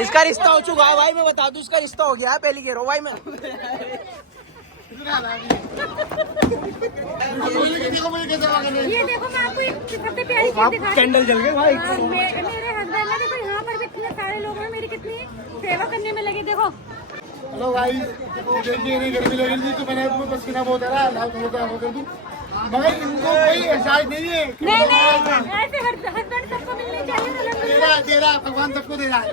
इसका रिश्ता हो चुका है भाई, मैं बता दूं इसका रिश्ता हो गया है, पहली कह रहा हूँ भाई मैं। ये देखो मैं आपको एक सबसे प्यारी चीज दिखाती हूँ। कैंडल जल गए भाई। मेरे हस्बैंड ने देखो यहाँ पर भी इतने सारे लोग हैं, मेरी कितनी सेवा करने में लगे। देखो हेलो भाई, देखिए नहीं गर्मी लग रही थी तो मैंने अपना पसीना बहुत आ रहा है, लाइट वो कर दूं, मगर इनको कोई एहसास नहीं है। नहीं ऐसे हस्बैंड सबको मिलने चाहिए। दे रहा भगवान सबको दे रहा है।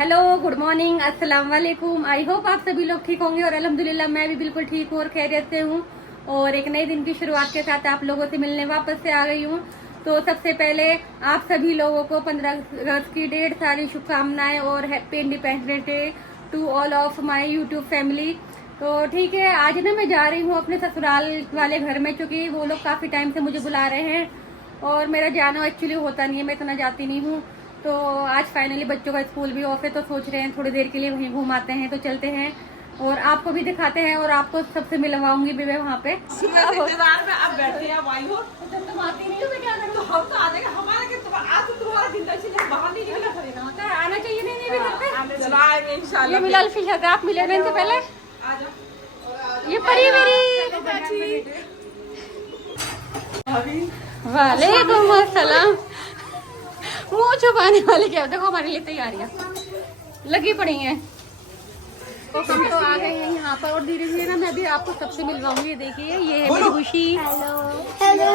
हेलो, गुड मॉर्निंग, अस्सलाम वालेकुम। आई होप आप सभी लोग ठीक होंगे और अल्हम्दुलिल्लाह मैं भी बिल्कुल ठीक हूँ और खैरियत से हूँ। और एक नए दिन की शुरुआत के साथ आप लोगों से मिलने वापस से आ गई हूँ। तो सबसे पहले आप सभी लोगों को 15 अगस्त की ढेर सारी शुभकामनाएं और happy independence day to all of my YouTube family. तो ठीक है, आज ना मैं जा रही हूँ अपने ससुराल वाले घर में, क्योंकि वो लोग काफ़ी टाइम से मुझे बुला रहे हैं और मेरा जाना एक्चुअली होता नहीं है, मैं इतना जाती नहीं हूँ। तो आज फाइनली बच्चों का स्कूल भी ऑफ है, तो सोच रहे हैं थोड़ी देर के लिए वहीं घुमाते हैं। तो चलते हैं और आपको भी दिखाते हैं और आपको सबसे मिलवाऊंगी भी मैं वहाँ पे। इंतजार में अब बैठे हैं वाई हो। तुम आती नहीं हो तो क्या करूँ? तो हम तो आ जाएंगे, हमारा क्या, आज तो तुम्हारा जिंदगी से बाहर नहीं निकला खरीदा। आना चाहिए नहीं भी करते। चलो आएंगे इंशाल्लाह। ये मिलाल फिश है, आप मिले इनसे पहले। आ जाओ। ये परी मेरी। वालेकुम अस्सलाम। मुँह छुपाने वाले क्या, देखो हमारे लिए तैयारियां लगी पड़ी हैं। तो हम तो आ गए हैं यहाँ पर और धीरे धीरे ना मैं भी आपको सबसे मिलवाऊंगी। देखिए ये है मेरी खुशी। हेलो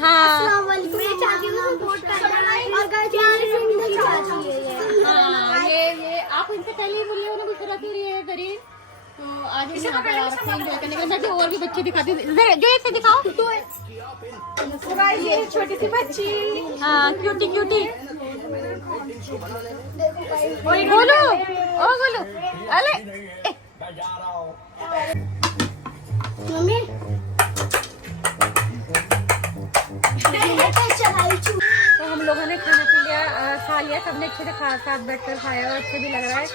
हाँ मेरी चाची को सपोर्ट करना और जिंदगी चाची है। हाँ, ये आप इनसे पहले ही मिले हो ना, दूसरा फिर ये करीब। तो आज हम यहाँ पर आ रखे हैं एंजॉय करने के लिए। मैं भी और भी बच्चे दिखाती हूँ, जो इसे दिखाओ। ये छोटी सी बच्ची। हाँ क्यूटी क्यूटी। गोलू, ओ गोलू, अले मम्मी तो हम लोगों ने खाना पी लिया, खा लिया सबने, अच्छे से साथ बैठकर खाया और अच्छे भी लग रहा है।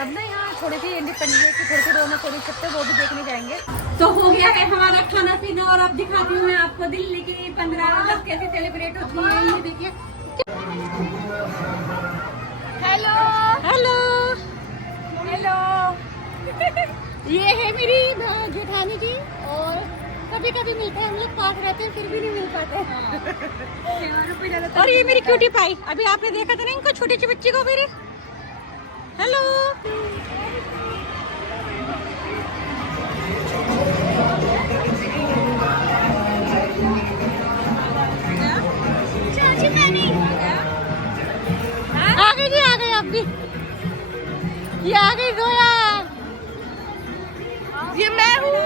अब ना यहाँ थोड़ी सी इंडिपेंडेंस की थोड़ी सी रौनक हो रही सकते, वो भी देखने जाएंगे। तो हो गया है हमारा खाना पीना और अब दिखाती हूँ मैं आपको दिल्ली की 15 अगस्त कैसे सेलिब्रेट होती है। ये देखिए। हेलो हेलो हेलो ये है मेरी जेठानी जी और कभी कभी मिलते हैं हम लोग, पास रहते हैं फिर भी नहीं मिल पाते। और ये मेरी क्यूटी पाई, अभी आपने देखा था ना इनको, छोटी सी बच्ची को मेरी। हेलो चाची मैंने आ गई जी, आ गई आप भी। ये आ गई जोया। ये मैं हूँ,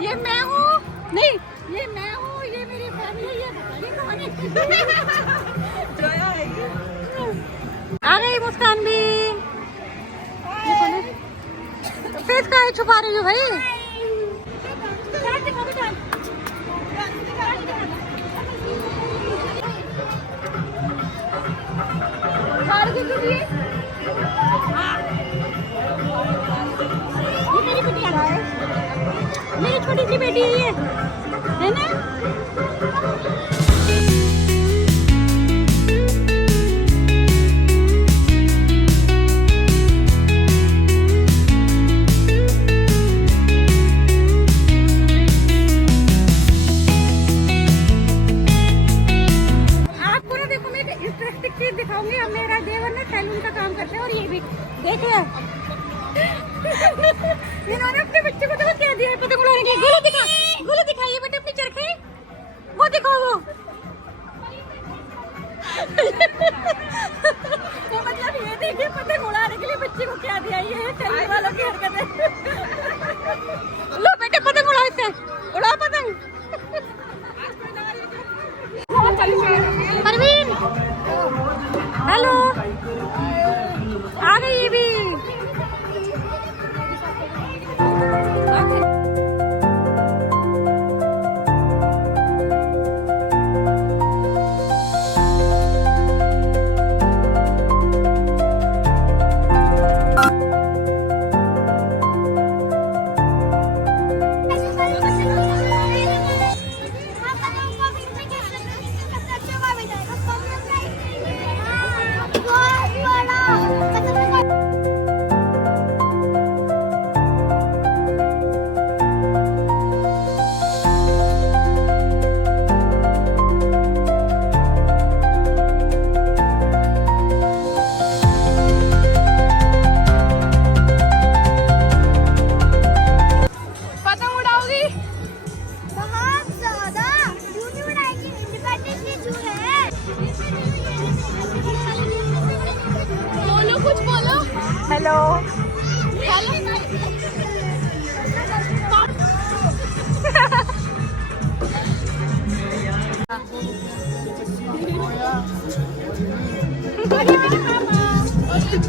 ये मैं हूँ, नहीं ये मैं हूँ, ये मेरी फैमिली, ये पता नहीं कौन है। आ गई मुस्कान भी। ये कौन है? फेस का है, छुपा रही हो भाई। ये मेरी बिटिया है, मेरी छोटी सी बेटी है ना।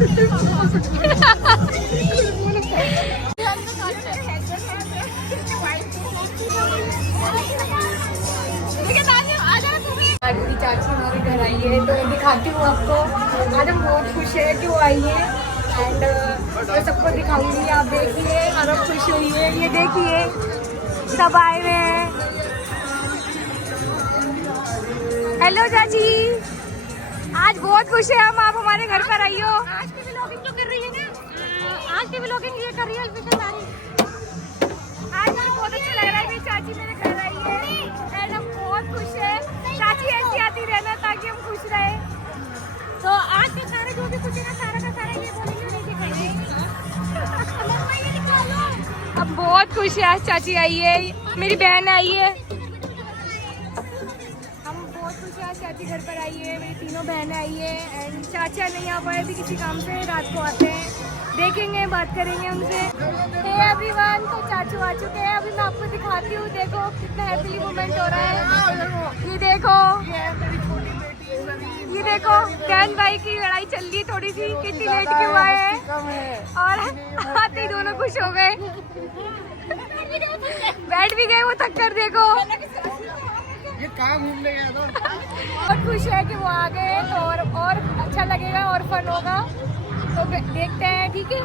की चाची हमारे घर आई है तो दिखाती हूँ आपको। आज हम बहुत खुश है कि वो आई है एंड मैं सबको दिखाऊंगी। आप देखिए और खुश हुई है, ये देखिए सब आए हुए हैं। हेलो चाची, आज बहुत खुश है हम, आप हमारे घर पर आई हो। आज की व्लॉगिंग जो कर रही है ना, आज की व्लॉगिंग ये कर रही है अलविदा सारी। आज मुझे बहुत अच्छा लग रहा है कि चाची मेरे घर आई है एंड हम बहुत खुश है। चाची ऐसी आती रहना ताकि हम खुश रहे। तो आज के सारे जो भी कुछ है ना, सारा का सारा ये बोलेंगे नहीं दिखाएंगे। अब बहुत खुश है, आज चाची आई है, मेरी बहन आई है। हम बहुत खुश है, आज चाची घर पर आई है, मेरी तीनों बहनें आई है एंड चाचा नहीं आ पाए थे किसी काम से, रात को आते हैं, देखेंगे बात करेंगे उनसे। हे एवरीवन, तो चाचू आ चुके हैं। अभी मैं आपको दिखाती हूँ, देखो कितना हैप्पी मोमेंट हो रहा है। ये देखो, ये देखो बहन भाई की लड़ाई चल रही है थोड़ी सी, कितनी लेट क्यों आए हैं और आते ही दोनों खुश हो गए, बैठ भी गए वो थक कर। देखो ये कहाँ घूमने गया था? बहुत खुश है कि वो आ गए तो और अच्छा लगेगा और फन होगा। तो देखते हैं, ठीक है।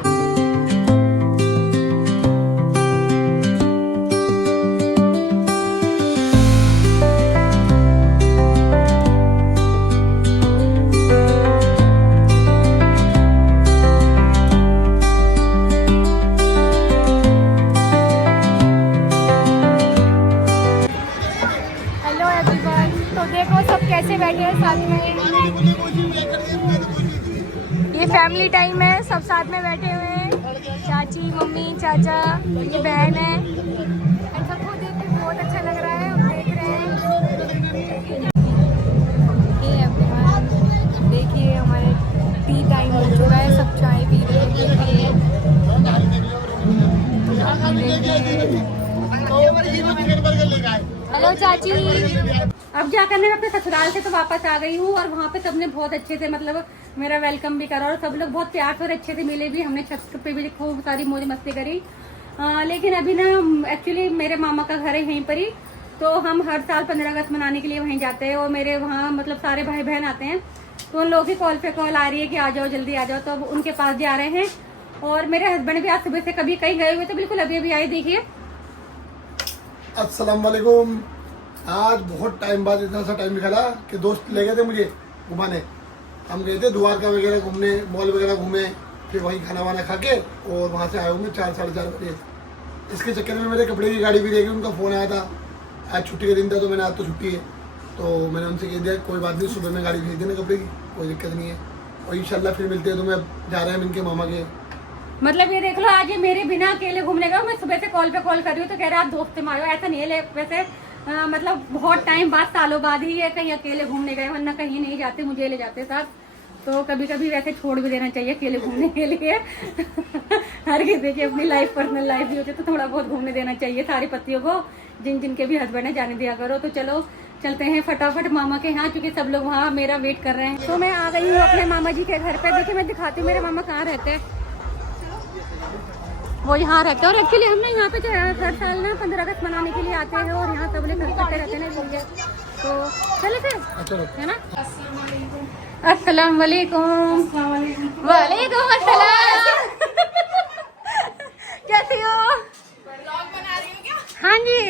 हेलो एवरीवन, तो देखो सब कैसे बैठे हैं साथ में। ये फैमिली टाइम है, सब साथ में बैठे हुए हैं, चाची मम्मी चाचा, ये बहन है एंड सबको देख के बहुत अच्छा लग रहा है। हम देख रहे हैं ये एवरीवन, देखिए हमारे टी टाइम हो चुका है, सब चाय पी रहे हैं। हेलो चाची, अब जाकर मैं अपने ससुराल से तो वापस आ गई हूँ और वहाँ पे सबने बहुत अच्छे से मतलब मेरा वेलकम भी करा और सब लोग बहुत प्यार से और अच्छे से मिले भी। हमने छत पे भी खूब सारी मौज मस्ती करी। लेकिन अभी ना एक्चुअली मेरे मामा का घर है यहीं पर ही, तो हम हर साल 15 अगस्त मनाने के लिए वहीं जाते हैं और मेरे वहाँ मतलब सारे भाई बहन आते हैं, तो उन लोगों की कॉल पे कॉल आ रही है कि आ जाओ जल्दी आ जाओ, तो अब उनके पास जा रहे हैं। और मेरे हस्बैंड भी आज सुबह से कभी कहीं गए हुए तो बिल्कुल अभी अभी आए। देखिए अस्सलाम वालेकुम। आज बहुत टाइम बाद इतना सा टाइम निकाला कि दोस्त ले गए थे मुझे घुमाने। हम गए थे द्वारका वगैरह घूमने, मॉल वगैरह घूमे, फिर वहीं खाना वाना खा के और वहाँ से आए होंगे 4 साढ़े 4 बजे। इसके चक्कर में मेरे कपड़े की गाड़ी भी देखी, उनका फ़ोन आया था। आज छुट्टी का दिन था तो मैंने आज तो छुट्टी है, तो मैंने उनसे कह दिया कोई बात नहीं, सुबह में गाड़ी भेज देना कपड़े की, कोई दिक्कत नहीं है। और इंशाल्लाह फिर मिलते हैं। तो मैं जा रहे हैं इनके मामा के। मतलब ये देख लो, आज ये मेरे बिना अकेले घूमने गए। मैं सुबह से कॉल पे कॉल कर रही हूँ तो कह रहा आप दोस्त में आयो। ऐसा नहीं है वैसे, मतलब बहुत टाइम बाद, सालों बाद ही है कहीं अकेले घूमने गए, वरना कहीं नहीं जाते, मुझे ले जाते साथ। तो कभी कभी वैसे छोड़ भी देना चाहिए अकेले घूमने के लिए। हर किसी की अपनी लाइफ, पर्सनल लाइफ भी होती है, तो थोड़ा बहुत घूमने देना चाहिए सारी पत्तियों को, जिन जिनके भी हस्बैंड है जाने दिया करो। तो चलो चलते हैं फटाफट मामा के यहाँ, क्योंकि सब लोग वहाँ मेरा वेट कर रहे हैं। तो मैं आ गई हूँ अपने मामा जी के घर पे। देखिए मैं दिखाती हूँ मेरे मामा कहाँ रहते हैं। वो यहाँ रहते हैं और एक्चुअली हम ना यहाँ पे हर साल ना 15 अगस्त मनाने के लिए आते हैं और यहाँ सब लोग इकट्ठे रहते हैं ना, इसलिए। तो चले फिर, है ना। अस्सलाम वालेकुम। वालेकुम अस्सलाम। कैसी हो? हाँ जी,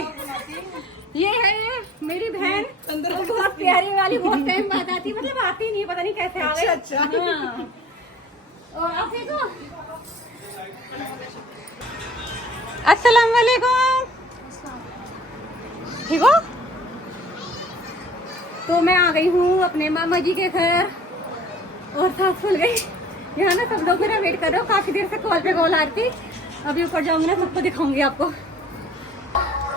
ये है मेरी बहन, बहुत प्यारी वाली, बहुत टाइम बाद आती, मतलब आती नहीं, पता नहीं कैसे आ गई। अच्छा। हाँ। और आप देखो, अस्सलाम वालेकुम, ठीक हो? तो मैं आ गई हूँ अपने मामा जी के घर और सांस फूल गई। यहाँ ना सब लोग मेरा वेट कर रहे हो, काफी देर से कॉल पे कॉल आ रही थी। अभी ऊपर जाऊंगी ना, सबको दिखाऊंगी आपको।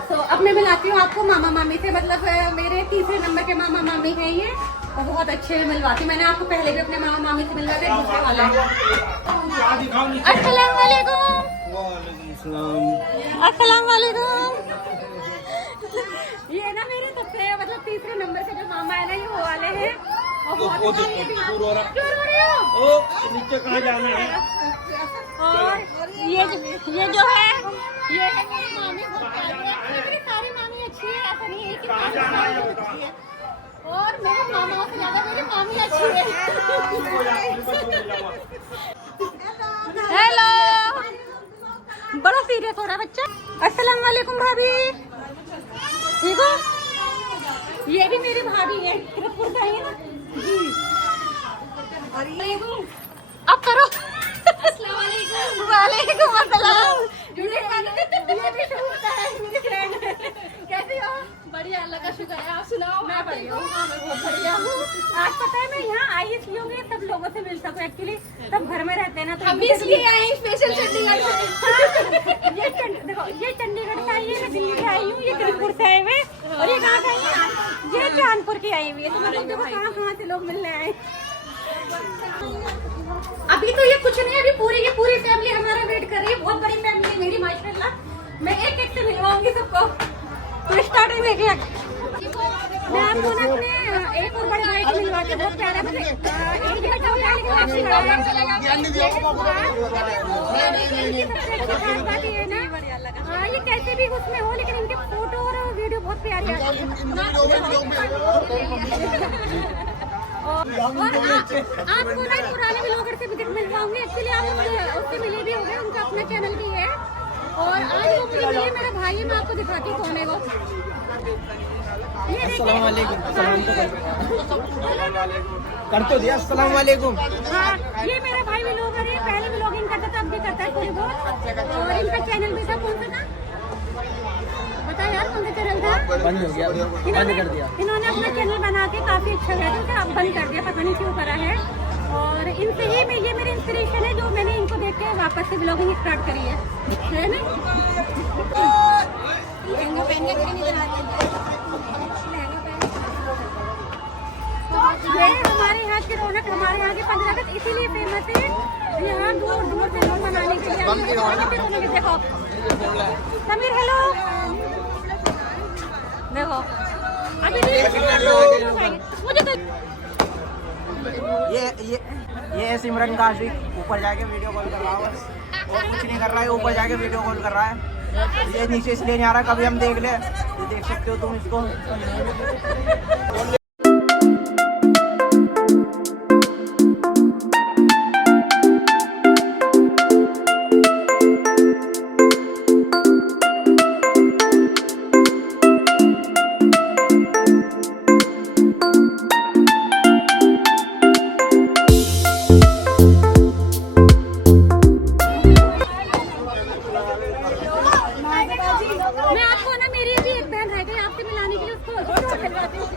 तो अब मैं मिलाती हूँ आपको मामा मामी से, मतलब मेरे तीसरे नंबर के मामा मामी हैं ये, और बहुत अच्छे मिलवाती। मैंने आपको पहले भी अपने मामा मामी से मिलवाते, दूसरे वाला। अस्सलाम वालेकुम। अस्सलाम वालेकुम। ये ना मेरे सबसे मतलब तीसरे नंबर से जो मामा है ना, ये वो वाले हैं। क्यों रो रहे हो? नीचे कहाँ जाना है? और ये जो है ये है मेरी मामी। मेरी सारी मामी अच्छी है, ऐसा नहीं है कि मामी अच्छी है। और मेरे मामा से ज्यादा मेरी मामी अच्छी है। हेलो, बड़ा सीरियस हो रहा है बच्चा। अस्सलाम वालेकुम भाभी, ठीक हो? ये भी मेरी भाभी है, किरतपुर से आई है ना जी। अब करो। वालेकुम अस्सलाम। कैसी हो? बढ़िया, अल्लाह का शुक्र है। आप सुनाओ। मैं बढ़िया हूँ। हाँ, मैं बहुत बढ़िया हूँ। आज पता है मैं यहाँ आई इसलिए हूँ कि सब लोगों से मिल सकूँ। एक्चुअली सब घर में रहते हैं ना, तो हम भी इसलिए आए हैं स्पेशल चंडीगढ़ से। देखो ये चंडीगढ़ से आई है, मैं दिल्ली से आई हूँ, ये किरतपुर से आए हुए, और ये कहाँ से आई है? ये चांदपुर की आई हुई है। तो मतलब देखो कहाँ कहाँ से लोग मिलने आए। अभी तो ये कुछ नहीं, अभी ये पूरी फैमिली हमारा वेट कर रही है। बहुत बड़ी फैमिली है मेरी माशाल्लाह। मैं एक एक से मिलवाऊंगी सबको। तो स्टार्टिंग देखिए, मैं आपको ना अपने एक और बड़े भाई को मिलवाती हूँ। बहुत प्यारा है, एक बेटा होता है लेकिन अच्छी बड़ा है। सबसे अच्छी खास बात ये है ना, हाँ ये कैसे भी उसमें हो लेकिन इनके फोटो और वीडियो बहुत प्यारी आती है। और आपको ना पुराने ब्लॉगर से भी मिलवाऊंगी। एक्चुअली आप उससे मिले भी हो गए, उनका अपना चैनल भी है। और आज वो मुझे मिले, मेरा भाई है, मैं आपको दिखाती हूँ कौन है वो। अस्सलाम वालेकुम। सलाम तो कर तो दिया। अस्सलाम वालेकुम। हाँ, ये मेरा भाई ब्लॉगर है, पहले ब्लॉगिंग करता था, अब भी करता है थोड़ी बहुत। और इनका चैनल भी था, कौन सा था बता यार, कौन सा चैनल था? बंद हो गया, बंद कर दिया। इन्होंने अपना चैनल बना के काफी अच्छा गया था, अब बंद कर दिया, पता नहीं क्यों करा है। और इनसे ही ये मेरी इंस्पिरेशन है, जो मैंने इनको देख के वापस से ब्लॉगिंग स्टार्ट करी है ना। ये हमारे यहाँ की रौनक, हमारे यहाँ की 15 अगस्त इसीलिए फेमस है। यहाँ दूर दूर से लोग मनाने के लिए। देखो समीर, हेलो, देखो अभी मुझे तो ये सिमरन का आशिक ऊपर जाके वीडियो कॉल कर रहा है बस, और कुछ नहीं कर रहा है। ऊपर जाके वीडियो कॉल कर रहा है। ये नीचे इसलिए नहीं आ रहा, कभी हम देख ले। ये देख सकते हो तुम इसको। मैं आपको ना, मेरी अभी एक बहन रह गई आपसे मिलाने के लिए, उसको खिलवाती हूँ।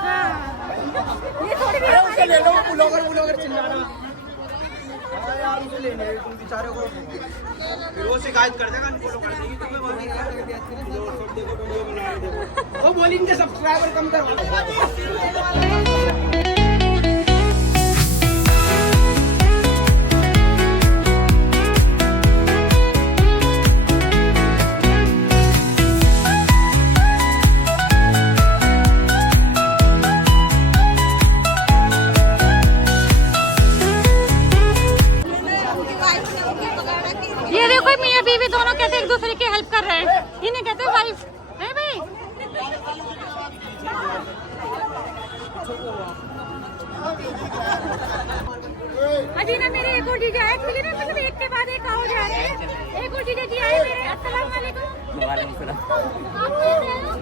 हाँ, ये थोड़ी भी ले लो, ब्लॉगर चिल्लाना यार, उसे लेने तुम बेचारे को, फिर वो शिकायत कर देगा, अनफॉलो कर देगी तुम्हें। वो बोली इनके सब्सक्राइबर कम करवा। ये देखो मियाँ बीवी दोनों कैसे एक दूसरे की हेल्प कर रहे हैं। इन्हें कहते हैं वाइफ है भाई। अभी ना मेरे एक और जीजा है, एक्चुअली ना मतलब एक के बाद एक आओ जा रहे हैं। एक और जीजा जी आए मेरे। अस्सलाम वालेकुम। वालेकुम सलाम। आप कौन से हो?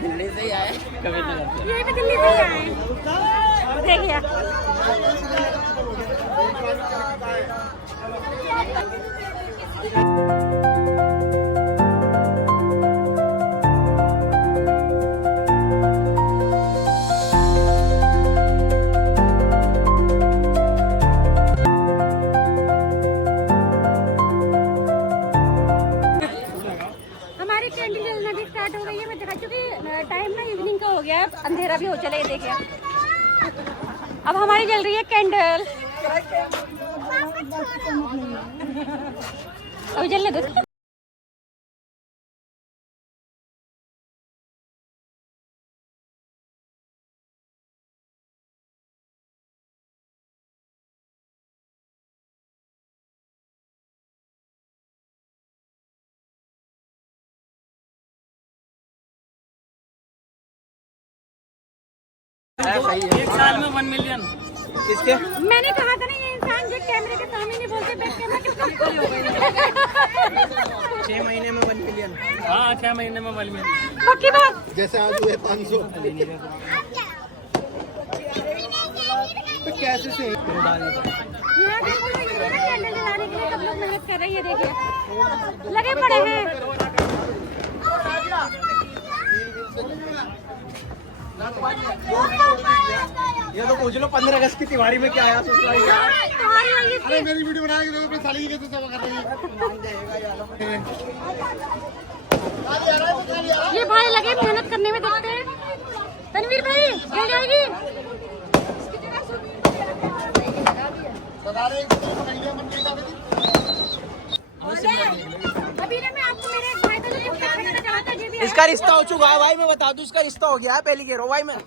दिल्ली से ही आए, कभी नहीं करते। ये भी दिल्ली से ही आए। देखिए हमारी कैंडल जलना भी स्टार्ट हो गई है। मैं दिखा, क्योंकि टाइम ना इवनिंग का हो गया है, अंधेरा भी हो चला है। देखिए अब हमारी जल रही है कैंडल। अभी जलने दो। एक साल में 1 मिलियन किसके? मैंने कहा था ना ये इंसान जो कैमरे के सामने नहीं बोलते बैक कैमरा क्यों कम खड़े हो गए 6 महीने में 1 मिलियन। हाँ 6 महीने में 1 मिलियन। पक्की बात। जैसे आज हुए 500 तो कैसे से यहाँ देखो ये ना कैंडल जलाने के लिए सब लोग मेहनत कर रहे हैं, ये देखिए लगे पड़े हैं। ये तो पूछ लो 15 अगस्त की तिवारी में क्या आया ससुराल का? तुम्हारी वजह से अरे मेरी वीडियो बना के देखो अपनी साली की कैसे सेवा कर रही है। ये भाई लगे मेहनत करने में देखते हैं। तनवीर भाई जल जाएगी। अभी ना मैं आपको मेरे भाई का जो गिफ्ट खरीदना चाहा था, ये भी इसका रिश्ता हो चुका है भाई, मैं बता दूं इसका रिश्ता हो गया है पहली के रो भाई में। ये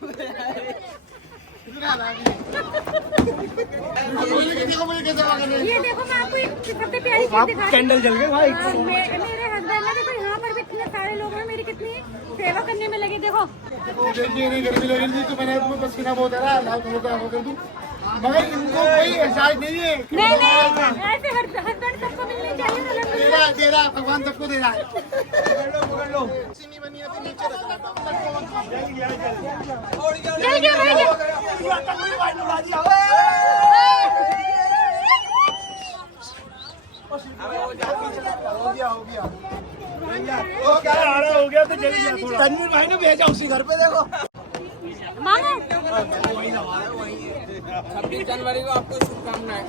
देखो मैं आपको एक सबसे प्यारी चीज दिखा कैंडल जल गए भाई। मेरे हस्बैंड ना देखो यहाँ पर भी इतने सारे लोग हैं मेरी कितनी सेवा करने में लगे। देखो देखिए नहीं गर्मी लग रही थी तो मैंने तुम्हें पसीना बहुत आ रहा है हो कर दूं, मगर इनको कोई एहसास नहीं है। नहीं ऐसे हस्बैंड सबको मिलने चाहिए। दे रहा भगवान सबको दे रहा है। चल गया भाई। हो गया तो जल्दी तनवीर भाई ने भेजा उसी घर पे देखो। मांगो 26 जनवरी को आपको शुभकामनाएं।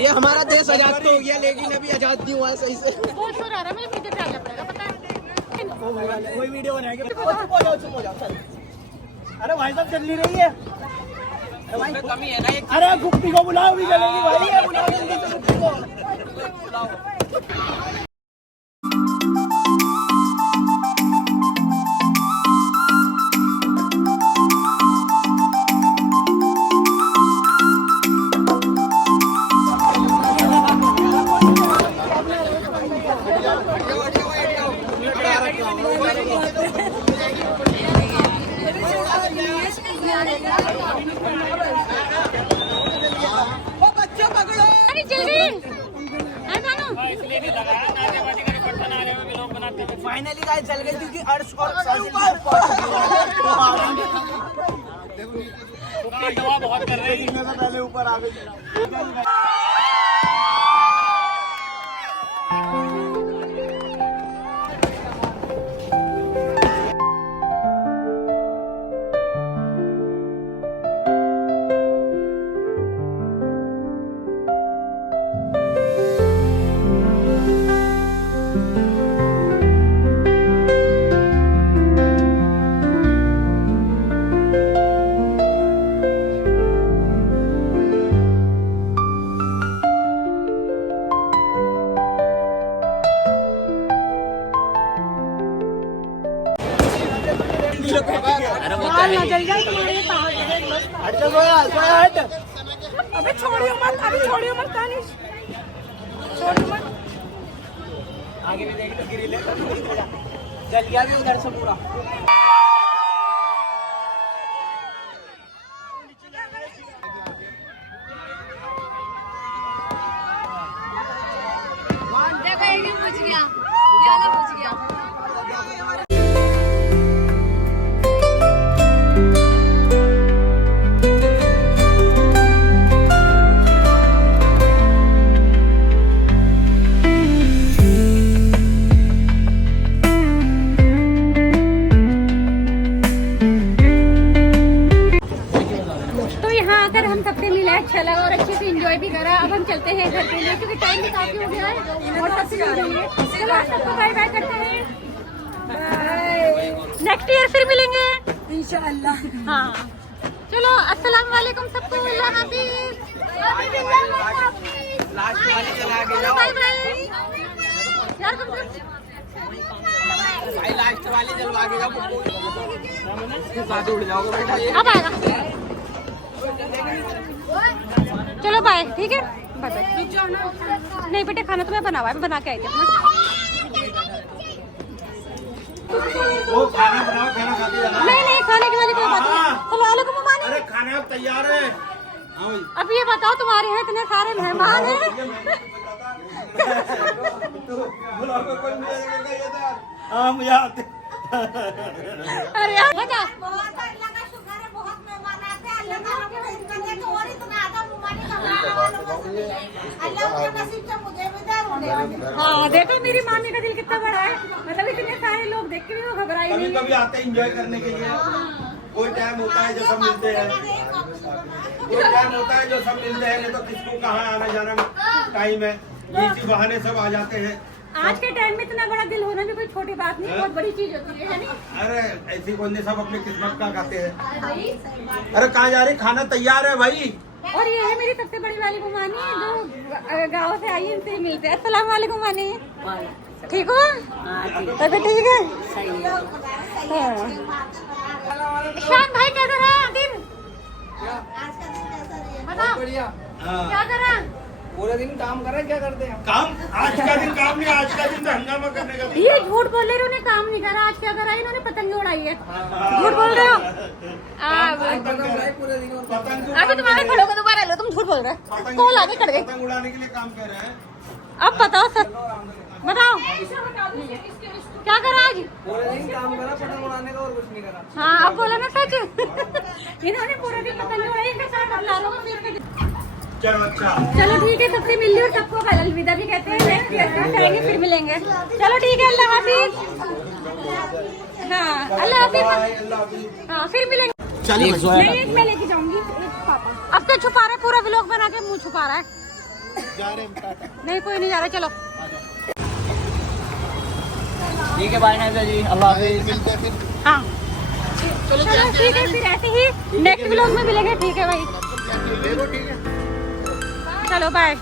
ये हमारा देश आजाद तो हो गया लेकिन अभी आजाद नहीं हुआ है सही से। बहुत शोर आ रहा है, मुझे पीछे डालना पड़ेगा पता है। कोई वीडियो बनाएंगे। चुप हो जाओ चल। अरे भाई साहब चल नहीं रही है। कमी है ना। अरे गुप्ती को बुलाओ भी चलेगी भाई। बुलाओ जल्दी से गुप्ती को। अरे जल्दी फाइनली गाइस चल गई क्योंकि अर्श और बहुत कर रही है। पहले ऊपर आ गई। अबे छोड़ियो मत, अभी छोड़ियो मत तानिश, छोड़ियो मत। आगे भी देख लो गिरी ले जल गया भी उधर से पूरा। देखो एकदम पूछ गया, ज्यादा पूछ गया। हम सबसे मिले, अच्छा लगा और अच्छे से एंजॉय भी करा। अब हम चलते हैं घर के लिए क्योंकि टाइम भी काफी हो गया है और सबसे मिलेंगे। चलो आप सबको बाय बाय करते हैं, नेक्स्ट ईयर फिर मिलेंगे इंशाअल्लाह। हाँ चलो अस्सलाम वालेकुम सबको, अल्लाह हाफिज, बाय बाय यार। लास्ट वाले जलवा के उड़ जाओगे बेटा। अब आएगा, चलो बाय, ठीक है बाय बाय। नहीं बेटे खाना तो मैं बना हुआ है, मैं बना के आई थी अपना। नहीं खाने की वाली कोई बात नहीं। चलो अलग अरे खाना तैयार है। हाँ भाई। अब ये बताओ तुम्हारे यहाँ इतने सारे मेहमान हैं। हाँ मुझे आते। अरे यार बता। बहुत अल्लाह का शुक्र है, बहुत मेहमान आते हैं। अल्लाह ताला को इज्जत दे तो और इतना आदम मुबारक अल्लाह के नसीब से मुझे भी दे उन्हें। हाँ देखो मेरी मामी का दिल कितना बड़ा है, मतलब इतने सारे लोग देख के भी वो घबराई कभी नहीं। कभी आते हैं एंजॉय करने के लिए। कोई टाइम होता है जो सब मिलते हैं, कोई टाइम होता है जो सब मिलते हैं, नहीं तो किसको कहाँ आना जाना टाइम है, इसी बहाने सब आ जाते हैं। आज के टाइम में इतना बड़ा दिल होना भी कोई छोटी बात नहीं, बहुत बड़ी चीज होती है नहीं? अरे ऐसी कोई सब अपनी किस्मत का खाते हैं। अरे कहाँ जा रही, खाना तैयार है भाई। और ये है मेरी सबसे बड़ी वाली गुमानी जो गाँव से आई है, इनसे ही मिलते हैं। अस्सलाम वालेकुम मानी, ठीक हो? तबीयत ठीक है? हाँ। ईशान भाई कैसा रहा दिन? बताओ क्या कर रहा? पूरे दिन काम कर रहे हैं, क्या करते हैं? काम आज का दिन काम नहीं, आज का दिन तो हंगामा करने का दिन। ये झूठ बोल रहे हैं, उन्होंने काम नहीं करा। आज क्या करा है? इन्होंने पतंग उड़ाई है। झूठ बोल रहे हो? पूरे दिन पतंग अभी तुम्हारे खड़े होकर दोबारा लो, तुम झूठ बोल रहे हो। कॉल आगे कर गई। पतंग उड़ाने के लिए काम कर रहे हैं। अब बताओ सच बताओ क्या करा आज? पूरे दिन काम करा, पतंग उड़ाने का और कुछ नहीं करा। हाँ अब बोला ना सच। इन्होंने पूरा दिन पतंग उड़ाई, इनके साथ ला लो। चलो अच्छा, चलो ठीक है, सबसे मिल ली और सबको अलविदा भी कहते हैं। नेक्स्ट ईयर आएंगे फिर मिलेंगे। चलो ठीक है, अल्लाह हाफिज। हाँ अल्लाह हाफिज। हाँ फिर मिलेंगे। चलिए नहीं एक मैं लेके जाऊंगी, एक पापा। अब तो छुपा रहा है, पूरा व्लॉग बना के मुंह छुपा रहा है। नहीं कोई नहीं जा रहा, चलो ठीक है, बाय नाज़िया जी, अल्लाह हाफिज़। मिलते हैं फिर। हाँ चलो ठीक है, फिर ऐसे ही नेक्स्ट व्लॉग में मिलेंगे। ठीक है भाई, ठीक है। चलो बाय।